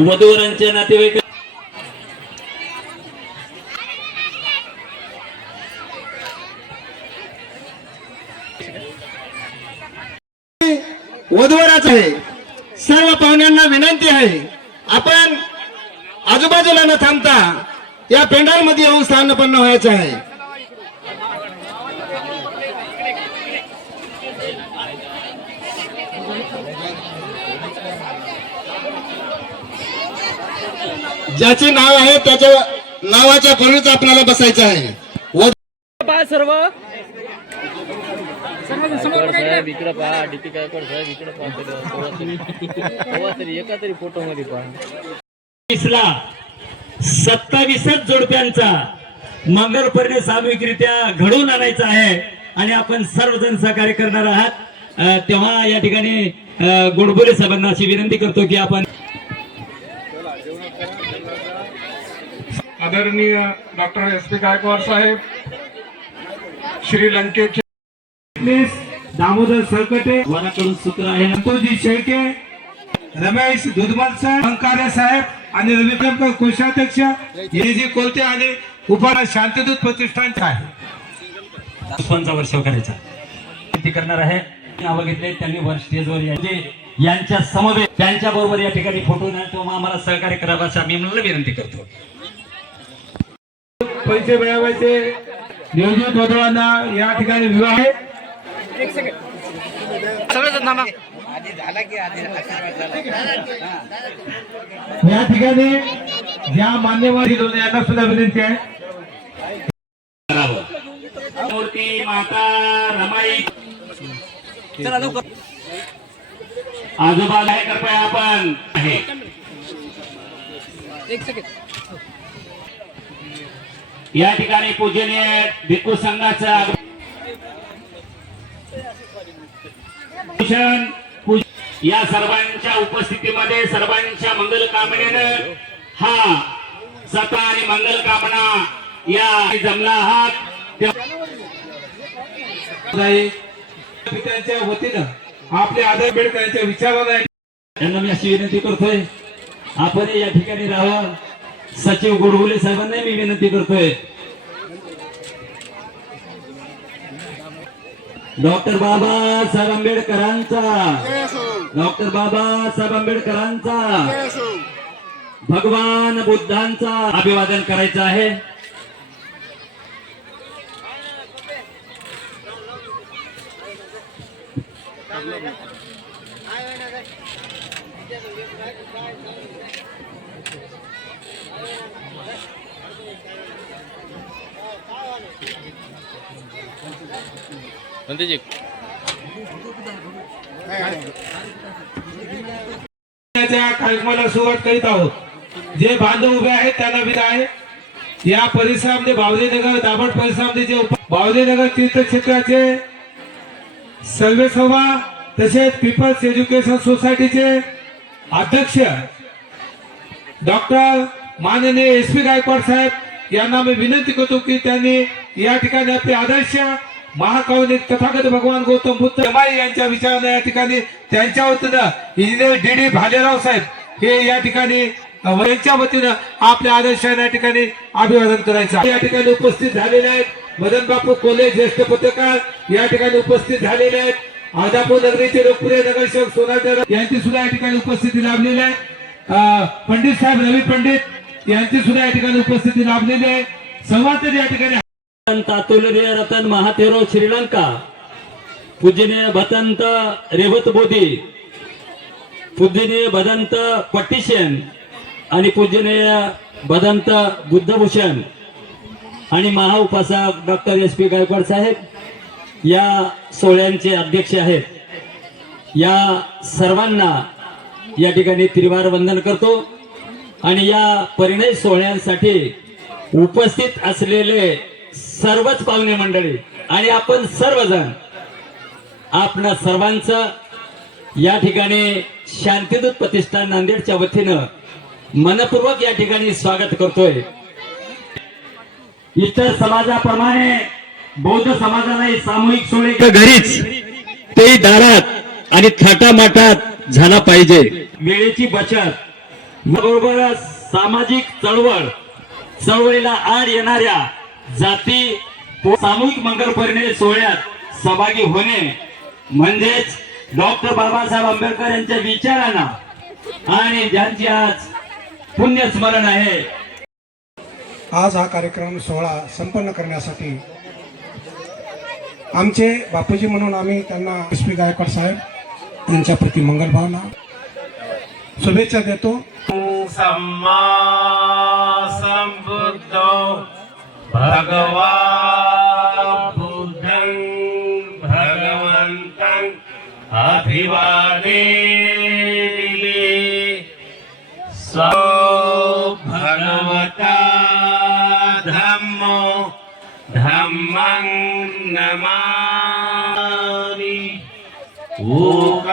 वधूवरांच्या नातेवाईक वधूवराचं आहे। सर्व पाहुण्यांना विनंती आहे, आपण आजूबाजूला न थांबता या पेंडाल मध्ये येऊन स्थानपन्न व्हायचं आहे। ज्याचे नाव आहे त्याच्या नावाच्या करूनच आपल्याला बसायचं आहे। सर्व साहेब इकडे पहा, डीपी गायकवाड साहेब इकडे पहा तरी एका तरी फोटो मध्ये पहा। 27 जोडप्यांचा मंगलपर्णे सामूहिकरित्या घडवून आणायचा आहे आणि आपण सर्वजण सहकार्य करणार आहात। तेव्हा या ठिकाणी गोडबोले साहेबांना अशी विनंती करतो की आपण आदरणीय डॉक्टर SP गायकवाड साहेब, श्रीलंकेचे दामोदर सरकटे, वनाकडून सूत्र आहे संतोषजी शेळके, रमेश दुधमल साहेब, अंकारे साहेब आणि रविकांत कोषाध्यक्ष जी कोलते आणि उपाध्याय शांतदूत प्रतिष्ठानचे आहे। पुष्पांचा वर्षाव करायचा विनंती करणार आहे। नाव घेतले त्यांनी वर स्टेजवर यांच्या समवेत त्यांच्या बरोबर या ठिकाणी फोटो नाही तेव्हा आम्हाला सहकार्य करावं असं आम्ही म्हणून विनंती करतो। पैसे मिळवायचे नियोजित वधूंना या ठिकाणी विवाह आहे। या ठिकाणी ज्या मान्यवर यांना सुद्धा विनंती आहे। मूर्ती माता रमाई आजोबा काय करतोय आपण आहे या ठिकाणी पूजनीय भिक्खू संघाचा या सर्वांच्या उपस्थितीमध्ये सर्वांच्या मंगल कामनेनं हा सता आणि मंगल कामना या जमला आहात। पित्यांच्या वतीनं आपले आदर बेडकरांच्या विचाराला त्यांना मी अशी विनंती करतोय आपण या ठिकाणी राहावं। सचिव गोडबोले साहेबांना मी विनंती करतोय, डॉक्टर बाबासाहेब आंबेडकरांचा भगवान बुद्धांचा अभिवादन करायचं आहे। कार्यक्रमाला सुरुवात करीत आहोत। जे बांधव उभे आहेत त्यांना विनंती आहे, या परिसरामध्ये बावलीनगर दाभोळ परिसरामध्ये जे बावलीनगर तीर्थक्षेत्राचे सर्वेसर्वा तसेच पीपल्स एज्युकेशन सोसायटीचे अध्यक्ष डॉक्टर माननीय SP गायकवाड साहेब यांना मी विनंती करतो की त्यांनी या ठिकाणी आपले आदर्श महाकारुणिक तथागत भगवान गौतम बुद्ध यांच्या विचाराने या ठिकाणी त्यांच्या वतीनं इंजिनियर DD भालेराव साहेब हे या ठिकाणी यांच्या वतीनं आपल्या आदर्शांना या ठिकाणी अभिवादन करायचं। या ठिकाणी उपस्थित झालेले आहेत मदन बापू कोले ज्येष्ठ पत्रकार या ठिकाणी उपस्थित झालेले आहेत। आदापूर नगरीचे लोकप्रिय नगरसेवक सोनार यांची सुद्धा या ठिकाणी उपस्थिती लाभलेली आहे। पंडित साहेब रवी पंडित यांची सुद्धा या ठिकाणी उपस्थिती लाभलेली आहे। संवाद या ठिकाणी तातुल्य रतन महाथेरो श्रीलंका, पूजनीय भदंत रेवत बोधी, पूजनीय भदंत पट्टिशन आणि पूजनीय भदंत बुद्धभूषण आणि महाउपासक डॉक्टर SP गायकवाड साहेब या सोहळ्यांचे अध्यक्ष आहेत। या सर्वांना या ठिकाणी त्रिवार वंदन करतो आणि या परिणय सोहळ्यांसाठी उपस्थित असलेले सर्वच पाहुणे मंडळी आणि आपण सर्वजण आपणा सर्वांचं या ठिकाणी शांतिदूत प्रतिष्ठान नांदेडच्या वतीनं मनपूर्वक या ठिकाणी स्वागत करतोय। इतर समाजाप्रमाणे बौद्ध समाजालाही सामूहिक सोहळे घरीच तेही दारात आणि थाटामाटात झाला पाहिजे। वेळेची बचत बरोबरच सामाजिक चळवळीला आड येणाऱ्या जाती सामूहिक मंगल परिणय सोहळ्यात सहभागी होणे म्हणजेच डॉक्टर बाबासाहेब आंबेडकर यांच्या विचारांना आणि ज्यांची आज पुण्यस्मरण आहे. आज हा कार्यक्रम सोहळा संपन्न करण्यासाठी आमचे बापूजी म्हणून आम्ही त्यांना एस.पी. गायकवाड साहेब यांच्या प्रति मंगलभावना शुभेच्छा देतो. सम्मा संबुद्धो भगवा बुद्धं भगवन्तं अभिवादे सो भगवता धम्मो धम्मं नमामि ओकासवन्दामि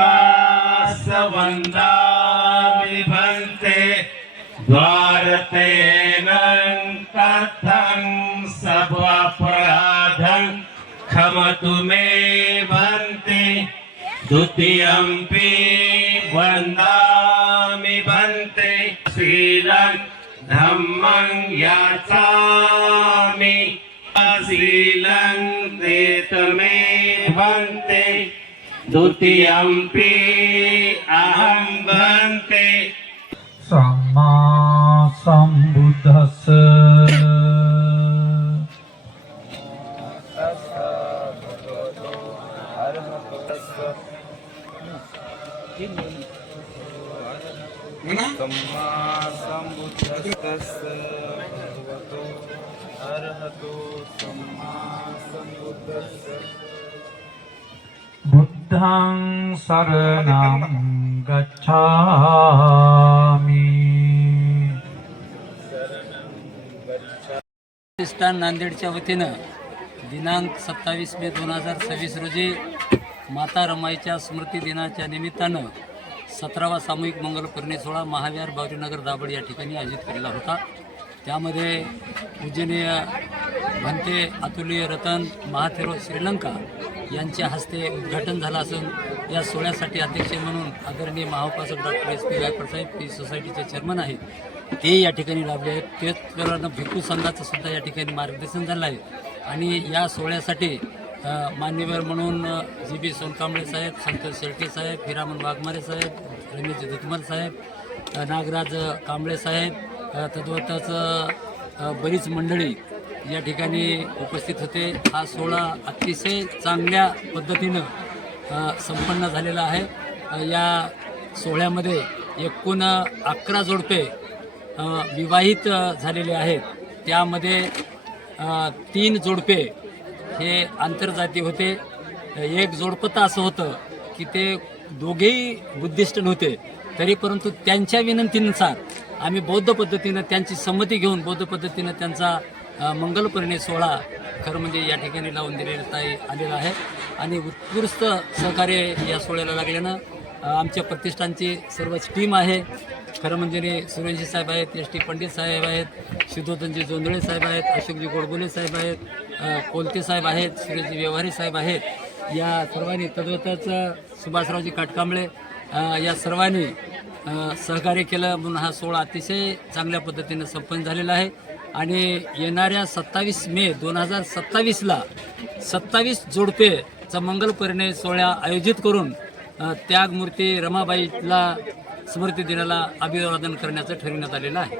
भन्ते द्वारतेन कथं सभापराधं क्षमतु मे भन्ते द्वितीयंपि वन्दामि भन्ते शीलं धम्मं याचामि शीलं देतमे भन्ते द्वितीयंपि अहं भन्ते. सम्मा संबुद्धस्स बुद्धं शरणं गच्छामि. प्रतिष्ठान नांदेडच्या वतीनं दिनांक 27 मे 2026 रोजी माता रमाईच्या स्मृती दिनाच्या निमित्तानं 17वा सामूहिक मंगल परिणय सोहळा महाविहार बावरीनगर दाभड या ठिकाणी आयोजित केलेला होता. त्यामध्ये पूजनीय भंते अतुल्य रतन महाथेरो श्रीलंका यांच्या हस्ते उद्घाटन झालं असून या सोहळ्यासाठी अध्यक्ष म्हणून आदरणीय महाउपासक डॉक्टर एस.पी. गायकवाड साहेब पी सोसायटीचे चेअरमन आहेत ते या ठिकाणी लाभले आहेत. त्याचप्रमाणे भिक्खू संघाचं सुद्धा या ठिकाणी मार्गदर्शन झालं आहे. आणि या सोहळ्यासाठी मान्यवर म्हणून जी.बी. सोनकांबळे साहेब, संतोष शेळके साहेब, हिरामन वाघमारे साहेब, रमेश दुधमल साहेब, नागराज कांबळे साहेब, तद्वतच बरीच मंडळी या ठिकाणी उपस्थित होते. हा सोहळा अतिशय चांगल्या पद्धतीनं संपन्न झालेला आहे. या सोहळ्यामध्ये एकूण 11 जोडपे विवाहित झालेले आहेत. त्यामध्ये 3 जोडपे हे आंतरजाती होते. एक जोडपं तर असं होतं की ते दोघेही बुद्धिस्ट नव्हते, तरी परंतु त्यांच्या विनंतीनुसार आम्ही बौद्ध पद्धतीनं त्यांची संमती घेऊन बौद्ध पद्धतीनं त्यांचा मंगल परिणय सोहळा खरं म्हणजे या ठिकाणी लावून देण्यात आलेला आहे. आणि उत्कृष्ट सहकार्य या सोहळ्याला लागल्यानं आमच्या प्रतिष्ठानची सर्वच टीम आहे. खरं म्हणजे सुरेशजी साहेब आहेत, एस.टी. पंडित साहेब आहेत, सिद्धोधनजी जोंधळे साहेब आहेत, अशोकजी गोडबोले साहेब आहेत, कोलते साहेब आहेत, सुरेशजी व्यवहारी साहेब आहेत. या सर्वांनी तद्वतच सुभाषरावजी काटकांबळे या सर्वांनी सहकार्य केलं म्हणून हा सोहळा अतिशय चांगल्या पद्धतीनं संपन्न झालेला आहे. आणि येणाऱ्या 27 मे 2027ला 27 जोडपेचा मंगल परिणय सोहळा आयोजित करून त्यागमूर्ती रमाबाईला स्मृती दिनाला अभिवादन करण्याचं ठरविण्यात आलेलं आहे.